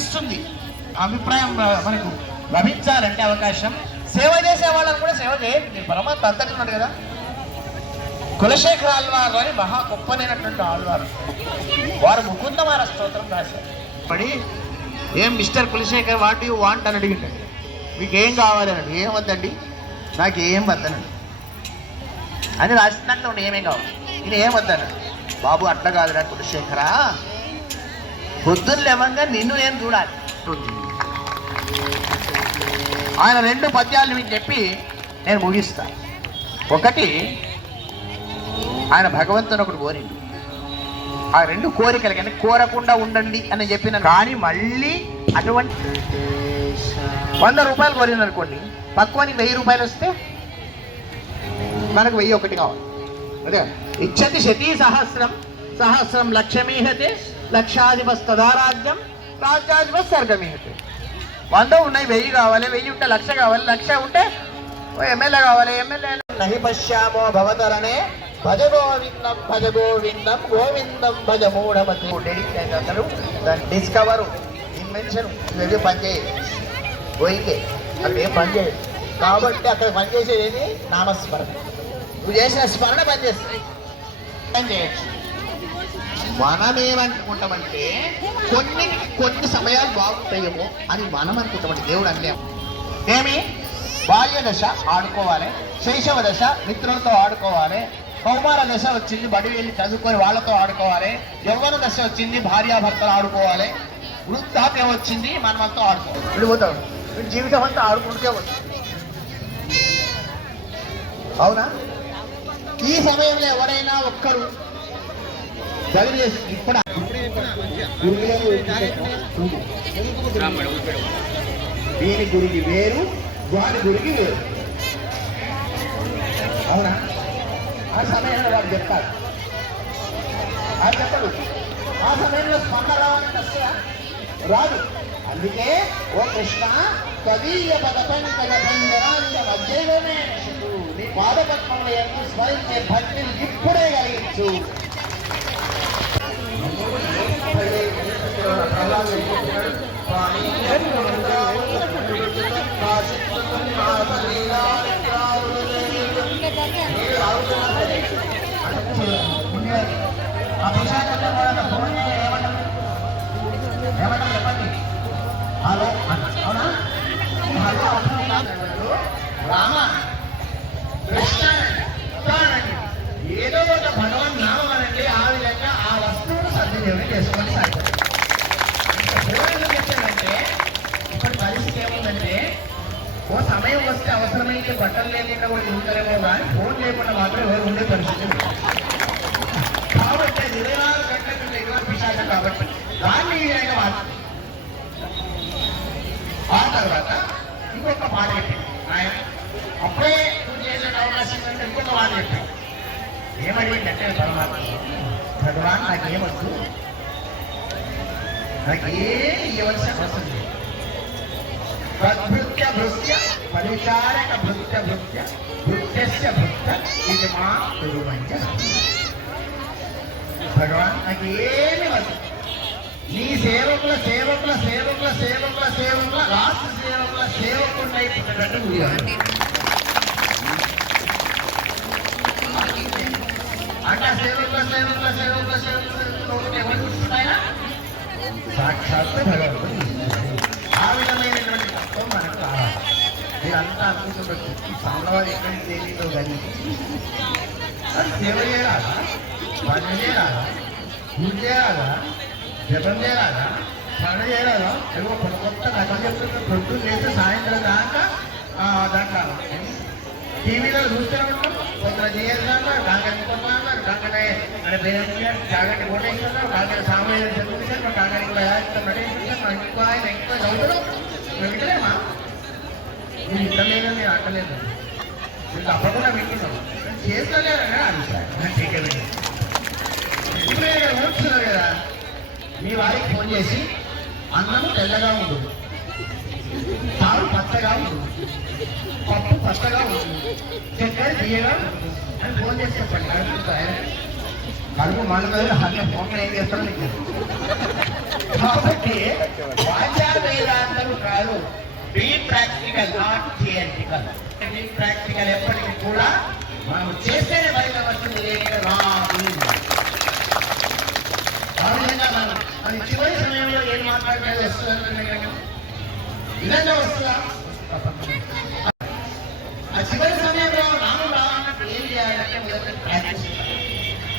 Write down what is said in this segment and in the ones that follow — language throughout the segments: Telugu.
ఇస్తుంది లభిస్తుంది. అభిప్రాయం మనకు లభించాలంటే అవకాశం. సేవ చేసే వాళ్ళని కూడా సేవ చేయండి. పరమాత్మ అంతటి ఉన్నాడు కదా. కులశేఖర ఆళ్వారు అని మహా గొప్పనైనటువంటి ఆళ్వారు. వారు ముకుందమార స్తోత్రం రాశారు. పడి ఏం mister Kulasekhar what you want అని అడిగిండు మీకు ఏం కావాలి అన్నాడు ఏం వద్దండి? నాకు ఏం వద్దనండి. అని రాసినట్లు ఉండి ఏమేం కావాలి? ఇది ఏం వద్దన్నాడు బాబు అట్లా కాదురా కులశేఖరా. పొద్దున్న లేవంగా నిన్ను నేను చూడాలి. ఆయన రెండు పద్యాలు మీకు చెప్పి నేను ముగిస్తా. ఒకటి ఆయన భగవంతుని ఒకటి కోరిండు. ఆ రెండు కోరికలు కానీ కోరకుండా ఉండండి అని చెప్పిన కానీ మళ్ళీ అటువంటి వంద రూపాయలు కోరింది అనుకోండి. పక్వానికి వెయ్యి రూపాయలు వస్తే మనకు వెయ్యి ఒకటి కావాలి. అదే ఇచ్చతి శతీ సహస్రం సహస్రం లక్షమీహతే లక్షాధిపస్తదారాజ్యం రాజ్యాధిప స్వర్గమీహతే వంద ఉన్నాయి వెయ్యి కావాలి వెయ్యి ఉంటే లక్ష కావాలి లక్ష ఉంటే ఓ ఎమ్మెల్యే కావాలి ఎమ్మెల్యే నహి పశ్యామో భవతరనే భజ గోవిందం భజ గోవిందం గోవిందం భజ మూఢమతి డెడికేట్ అందరూ దాని డిస్కవరు ఇన్వెన్షన్ ఇవి పనిచేయి పోయికే అక్కడ ఏం పనిచేయదు కాబట్టి అక్కడ పనిచేసేది ఏది? నామస్మరణ. నువ్వు చేసిన స్మరణ పనిచేస్తుంది. పని మనమేమనుకుంటామంటే కొన్ని కొన్ని సమయాలు బాగుంటాయేమో అని మనం అనుకుంటామండి దేవుడు అనలేము. ఏమి? బాల్య దశ ఆడుకోవాలి శైశవ దశ మిత్రులతో ఆడుకోవాలి కౌమార దశ వచ్చింది బడి వెళ్ళి చదువుకొని వాళ్ళతో ఆడుకోవాలి యవ్వన దశ వచ్చింది భార్యాభర్తలు ఆడుకోవాలి వృద్ధాప్యం వచ్చింది మనమంతా ఆడుకోవాలి. విడిపోతాడు జీవితం అంతా ఆడుకుంటే వచ్చింది అవునా? ఈ సమయంలో ఎవరైనా ఒక్కరు చదివేసి ఇప్పుడు దీని గురికి వేరు వారి గురికి వేరు అవునా ఆ సమయంలో వాడు చెప్తారు ఆ చెప్పడు ఆ సమయంలో స్పందన రావాలంటే వస్తుందా రాదు అందుకే ఓ కృష్ణ కవీయ పదపంకజ మధ్యలోనే నీ పాదపద్మంలో ఎంత స్మరించే భక్తిని ఇప్పుడే కలిగించు. ఓ సమయం వస్తే అవసరమైతే బట్టలు లేకుండా కూడా ఉంటారేమో కానీ ఫోన్ లేకుండా మాత్రం ఎవరు ఉండే పరిస్థితి కాబట్టి అది ఇరవై నాలుగు గంటలకు దగ్గర పిశాచం కాబట్టి దాన్ని ఈ మార్చింది ఆ తర్వాత ఇంకొక మాట చెప్పింది ఆయన అప్పుడే నువ్వు చేసే అవకాశం అంటే ఇంకొక మాట చెప్పింది ఏమడిగిందంటే పరమాత్మ భగవాన్ నాకేమొద్దు నాకేం ఇవ్వవలసిన అవసరం లేదు. భృత్య పరిచారక భృత్య భృత్య భృత్యస్య భృత్య ఇది మా గురువంచ భగవాన్ నాకు ఏమి వద్దు నీ సేవకుల సేవకుల సేవకుల సేవకుల సేవకుల రాష్ట్ర సేవకుల సేవకుడినై పుట్టినట్టు నువ్వు ఇవ్వాలి. అంటే ఆ సేవకుల సేవకుల సేవకుల సేవకుల సేవకులు ఎవరు చూస్తున్నాయా సాక్షాత్ భగవంతుడు మీరంతా అనుకుంటున్నారు ఈ సామవారి ఎక్కడి తేలితో కానీ అది సేవ చేయాలా భజన చేయాలా పూజ చేయాలా జపం చేయాలా స్మరణ చేయాలా ఏవో కొత్త కొత్త కథలు చెప్తున్న పొద్దున్న లేస్తే సాయంత్రం దాకా టీవీలో ఉంటాం కొందరు చేయాలన్నా కూడా యాక్టర్ ఇంకో ఆయన ఇంకో చదువుతున్నాం మేము వింటలేమా మీరు వింటలేదు మీరు అంటలేదు మీరు తప్పకుండా వింటున్నాం. చేస్తలేరనే కదా మీ వారికి ఫోన్ చేసి అన్నం తెల్లగా ఉంటుంది పాలు పచ్చగా ఉంటుంది పప్పు పచ్చగా ఉంటుంది చక్కెర తీయగా అని ఫోన్ చేసి చెప్పండి. కడుపు కడుపు మండలేదు అన్న ఫోన్ ఏం చేస్తారో కాబట్టి వాచా వేదాంతం కాదు. Be practical not theoretical be practical ఎప్పటికీ కూడా మనం చేస్తేనే బయట వస్తుంది లేకపోతే రాదు ఆ విధంగా మనం మన చివరి సమయంలో ఏం మాట్లాడలేదు వస్తుందని విధంగా వస్తుందా? ఆ చివరి సమయంలో నాను రావాలంటే ఏం చేయాలంటే మొదటి ప్రాక్టీస్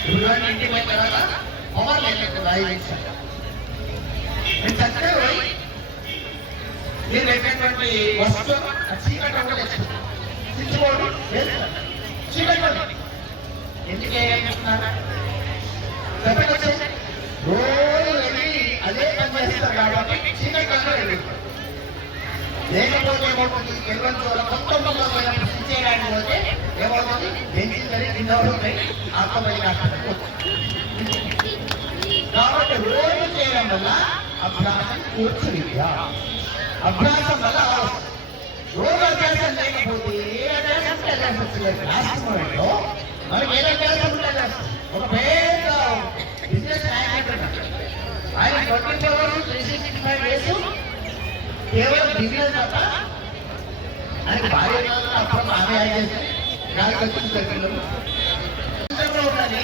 ఇప్పుడు ఇంటికి పోయిన తర్వాత హోంవర్క్ అయిపోయింది రాయి చక్కగా పోయి మీరు పెట్టినటువంటి వస్తువు? చీకటి ఒకటి చీకటి ఒకటి. ఎందుకు ఏం రోజు వెళ్ళి అదే పని చేస్తారు కాబట్టి చీకటి ఒకటి లేకపోతే ఏమవుతుంది? తెలియని మొత్తం చేయడానికి పోతే ఏమవుతుంది? కింద ఉంటాయి. ఆత్మబలి కాబట్టి రోజు చేయడం వల్ల అభ్యాసం కూర్చుని అభ్యాసం వల్ల అవసరం. రోజు అభ్యాసం చేయకపోతే ఏ అభ్యాసం అభ్యాసం వచ్చింది లాస్ట్ మనకి ఏ అభ్యాసం ఉంటుంది ఒక పెద్ద బిజినెస్ మ్యాగ్నెట్ ఆయన twenty four three sixty five days కేవలం బిజినెస్ తప్ప ఆయన భార్య అప్పుడు ఆమె ఆగేసి గాలికి వచ్చింది దగ్గరలో. ప్రపంచంలో ఉన్నది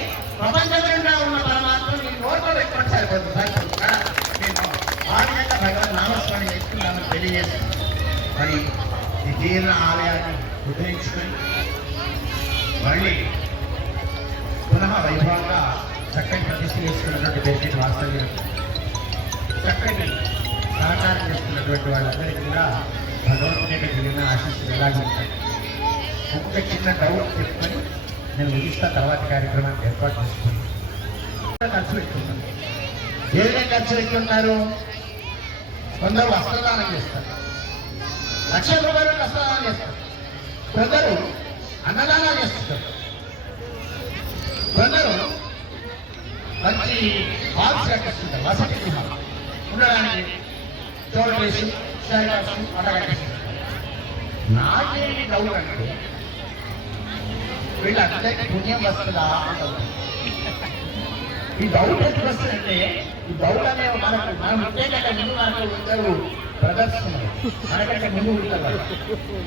ఉన్న పరమాత్మ నీ నోట్లో పెట్టుకోండి సరిపోతుంది సరిపోతుంది నేను ఆ విధంగా భగవన్ నామస్మరణ చేసుకున్నాను తెలియజేసి మరి ఈ జీర్ణ ఆలయాన్ని ఉద్ధరించుకొని మళ్ళీ పునః వైభవంగా చక్కని ప్రతిష్ఠ చేసుకున్నటువంటి బెల్జిన్ వాస్తవ్యం చక్కటి సహకారం చేస్తున్నటువంటి వాళ్ళందరికీ కూడా భగవంతుడి యొక్క దిగిన ఆశీస్సులు ఎలాగే ఉంటాయి ఒక్కొక్క చిన్న డౌట్ చెప్పుకొని నేను ముగిస్తా తర్వాత కార్యక్రమాన్ని ఏర్పాటు చేసుకున్నాను ఖర్చు పెట్టుకుంటాను ఏ విధంగా ఖర్చు పెట్టుకుంటారు కొందరు వస్త్రదానం చేస్తారు. లక్ష రూపాయలు వస్త్రదానం చేస్తారు. కొందరు అన్నదానాలు చేస్తారు కొందరు మంచి హాల్స్ కట్టిస్తుంటారు. వసతి గృహాలు. ఉండడానికి చోటు వేసి అలా కట్టిస్తుంటారు. నాకేమి డౌట్ అంటే వీళ్ళందరికీ పుణ్యం వస్తుందా అంటారు ఈ డౌట్ ఎందుకు వస్తుందంటే ఈ డౌట్ అనే మనకు మనం ఉంటే ముందు మనకు ఇద్దరు ప్రదర్శన. మనకంటే ముందు ఉంటారు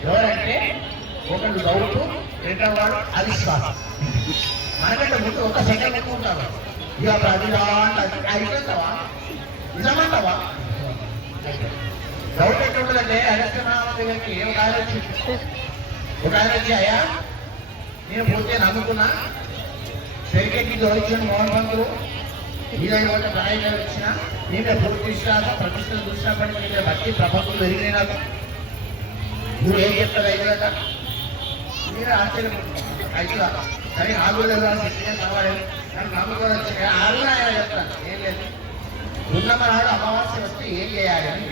ఎవరంటే ఒకడు డౌట్ రెండవ వాడు అవిశ్వాసం. మనకంటే ముందు ఒక సెకండ్ ఎక్కువ ఉంటారు ఇక ప్రతిదా అయిపోతావా? నిజమంటావా? డౌట్ ఎట్లుంటుందంటే అరస్యనామకి ఒక ఆయన వచ్చి ఒక ఆయన వచ్చి అయ్యా నేను పూర్తిగా నమ్ముకున్నా పెరికెక్కి దొరికిన మోహన్ బంధువు ఈరోజు కూడా నాయకులు వచ్చిన నేను పూర్తి విశ్వాసం ప్రతిష్టలు చూసినప్పటికీ నేను భక్తి ప్రపంచం పెరిగిన నాకు నువ్వు ఏం చెప్తావు అయితే మీరు ఆశ్చర్యం. అయితే కానీ ఆగు కావాలి కానీ నమ్మకం వచ్చి ఆరు చెప్తాను. ఏం లేదు. ఉన్నమ నాడు అమావాస్య వస్తే ఏం చేయాలి? అని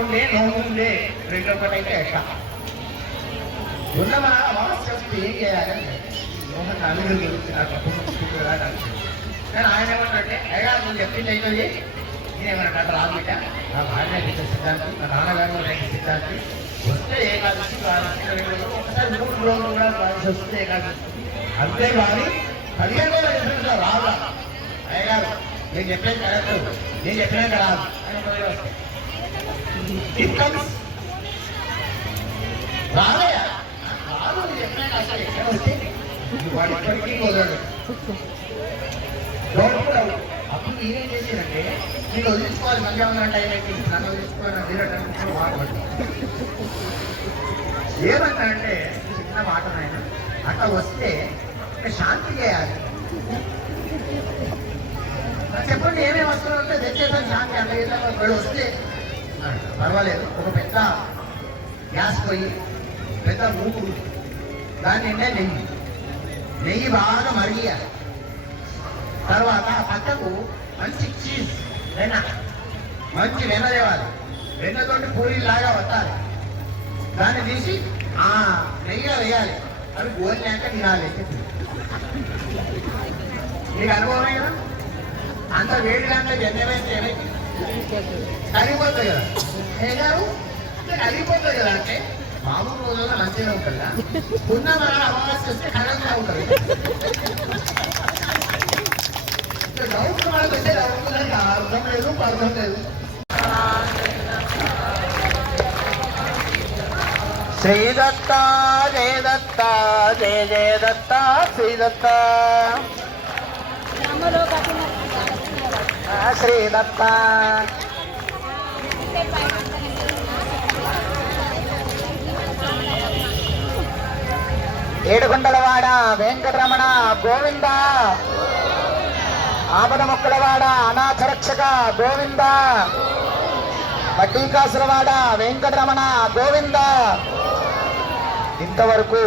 ఉండే నోముండే రెండో ఒకటైతే యక్ష ఉన్న మన మనసు చేస్తే ఏం చేయాలంటే మోహన్ నలుగురు గురించి నాకు అప్పుడు కానీ ఆయన ఏమంటే అయ్యా నువ్వు చెప్పింది అయిపోయి నేనేమన్నా రాదు బిడ్డ. నా భార్య బిడ్డ సిద్ధాంతి మా నాన్నగారు రైతు సిద్ధాంతి. వస్తే ఏకాదశి ఒకసారి మూడు రోజులు కూడా ద్వాదశి వస్తే ఏకాదశి. అంతే కానీ పదిహేను రోజులు చెప్పిన రాదా అయ్యగారు నేను చెప్పేది కరెక్ట్. నేను చెప్పినాక రాదు అని వస్తాయి రోజు రాదు ఎక్కడ వస్తే వాడు అప్పుడు నేనేం నేను వదిలించుకోవాలి ఉన్న టైం అయితే నన్ను వదిలించుకోవాలి వీరటం ఏమంటారంటే చిన్న మాట నాయన అట్లా వస్తే శాంతి చేయాలి చెప్పండి ఏమేమి వస్తువులు ఉంటే తెచ్చేసాను శాంతి అట్లా వస్తే అన్నాడు. పర్వాలేదు ఒక పెద్ద గ్యాస్ పోయి పెద్ద మూకుడు దాని నిండా నెయ్యి. నెయ్యి బాగా మరిగియాలి. తర్వాత ఆ పక్కకు మంచి చీజ్ వెన్న. మంచి వెన్న తేవాలి. వెన్నతోటి పూరీలాగా వస్తారు దాన్ని తీసి ఆ నెయ్యిలో వేయాలి. అవి గోలినాక తినాలి నీకు అనుభవమే కదా? అంత వేడి దాంట్లో జన్యమైతే ఏమైంది? కరిగిపోతుంది కదా. ఏ గారు? కరిగిపోతుంది కదా అంటే మామూలు రోజుల్లో మంచిగా ఉంటుందా ఉన్న మన అమావాస్య వస్తే కరెంట్గా ఉంటుంది డౌట్ వాళ్ళకి వచ్చే డౌట్ అర్థం లేదు పర్థం లేదు. శ్రీదత్త జయ దత్త జయ జయ దత్త శ్రీదత్త. శ్రీదత్త ఏడుగుండలవాడ వెంకటరమణ గోవింద. ఆపద మొక్కలవాడ అనాథరక్షక గోవింద. వడ్డీకాసులవాడ వెంకటరమణ గోవింద. ఇంతవరకు